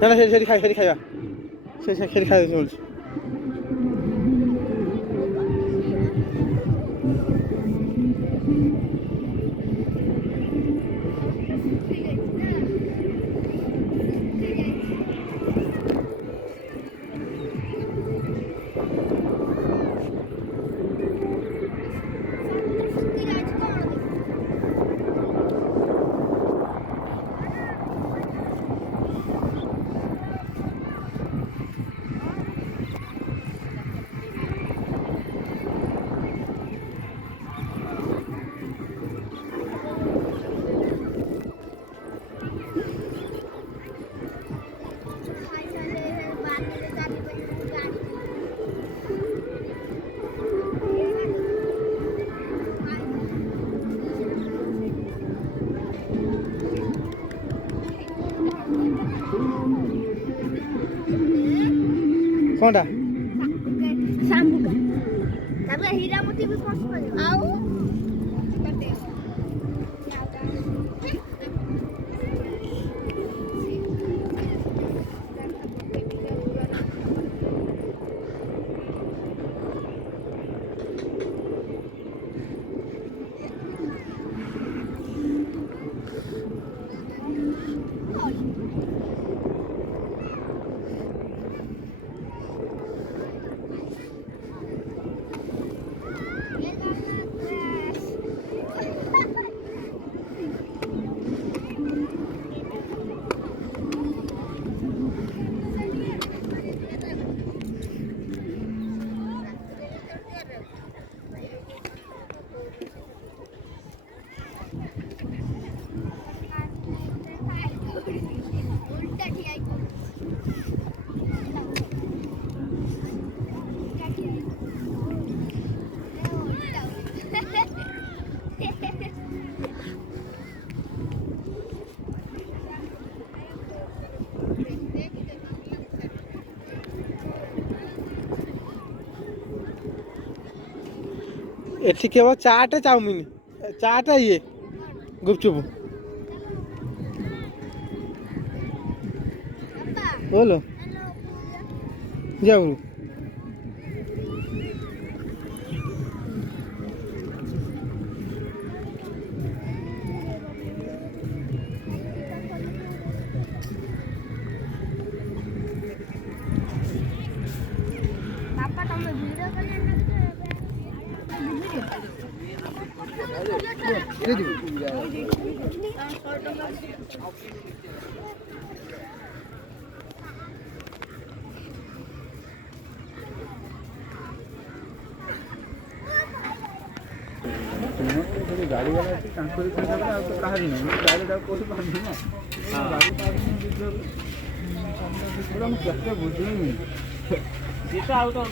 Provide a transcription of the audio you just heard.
না না সেটি খাইবা সেটি খাই বলছি। কোনটা শাম্বুকা তারপরে হীরামতি भी पहुंच गए आओ करते हैं ଏଠି କେବଳ ଚାଟ ଚାଉମିନ ଚାଟ ଇଏ ଗୁପଚୁପ बोलो जाऊ पापा तुम वीडियो गाड़ी वाला ट्रांसफर करना तो कहा नहीं गाड़ी का कोई बात नहीं ना गाड़ी का पूरा मैं कैसे बुझ नहीं ये तो आउट ऑफ